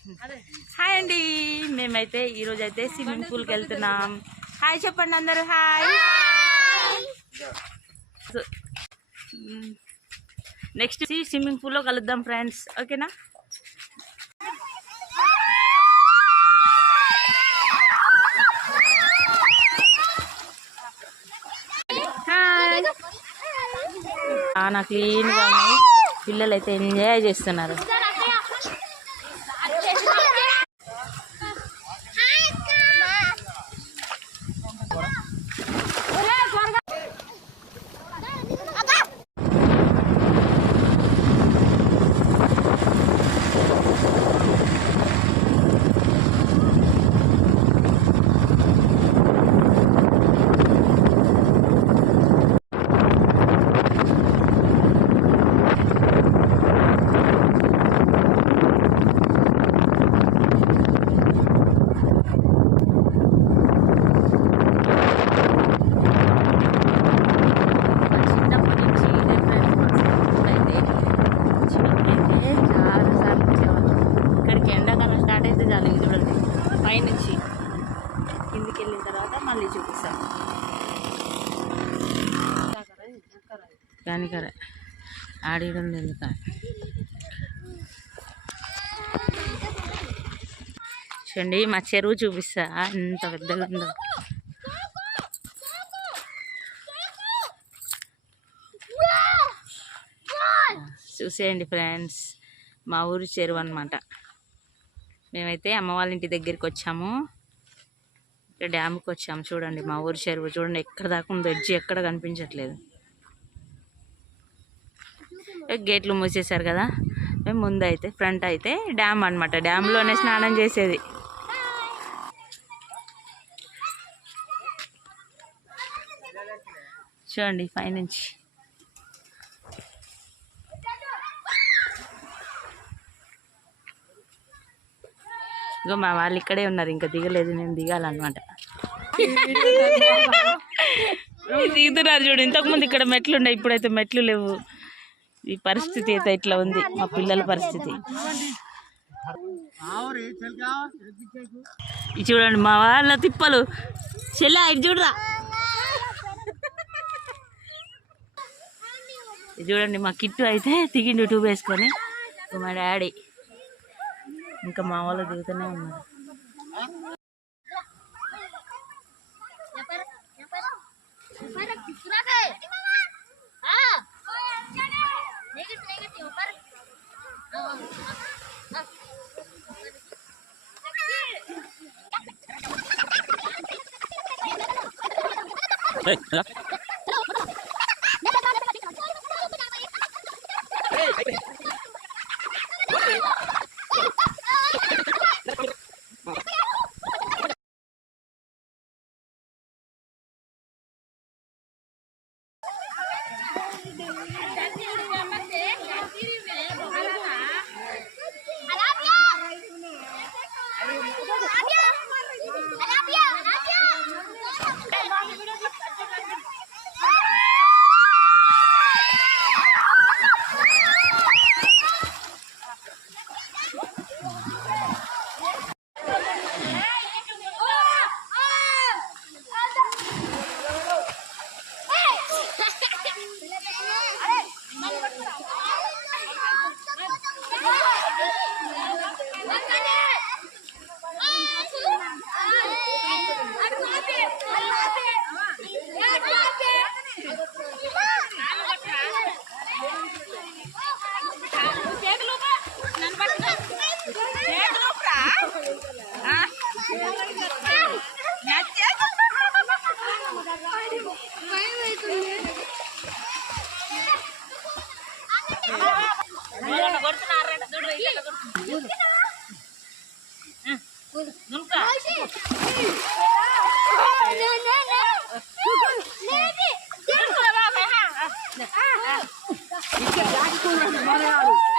Hi అండి, మేమైతే ఈరోజు అయితే స్విమ్మింగ్ పూల్కి వెళ్తున్నాం. హాయ్ చెప్పండి అందరూ, హాయ్. నెక్స్ట్ స్విమ్మింగ్ పూల్లో కలుద్దాం ఫ్రెండ్స్, ఓకేనా? హాయ్. చాలా క్లీన్గా ఉన్నాయి, పిల్లలు అయితే ఎంజాయ్ చేస్తున్నారు. పైనుంచి కిందికి వెళ్ళిన తర్వాత మళ్ళీ చూపిస్తాం. దానికర ఆడడం ఎందుక చూడండి, మా చెరువు చూపిస్తా ఎంత పెద్దగా ఉందో. చూసేయండి ఫ్రెండ్స్, మా ఊరు చెరువు అన్నమాట. మేమైతే అమ్మ వాళ్ళ ఇంటి దగ్గరికి వచ్చాము, ఇక్కడ డ్యామ్కి వచ్చాము. చూడండి మా ఊరు చెరువు, చూడండి ఎక్కడ దాకా ఉందో, ఎడ్జి ఎక్కడ కనిపించట్లేదు. గేట్లు మూసేశారు కదా. మేము ముందు అయితే ఫ్రంట్ అయితే డ్యామ్ అనమాట, డ్యామ్లోనే స్నానం చేసేది. చూడండి పైనుంచి ఇంకో మా వాళ్ళు ఇక్కడే ఉన్నారు, ఇంకా దిగలేదు, నేను దిగాలన్నమాట. దిగుతున్నారు చూడు, ఇంతకుముందు ఇక్కడ మెట్లు ఉన్నాయి, ఇప్పుడైతే మెట్లు లేవు. ఈ పరిస్థితి అయితే ఇట్లా ఉంది మా పిల్లల పరిస్థితి. ఇది చూడండి మా వాళ్ళ తిప్పలు. చెల్లా ఇది చూడరా, ఇది చూడండి మా కిట్టు అయితే దిగిండు ట్యూబ్ వేసుకొని. మా డాడీ ఇంకా మా వాళ్ళు దిగుతూనే ఉన్నారు. Mano,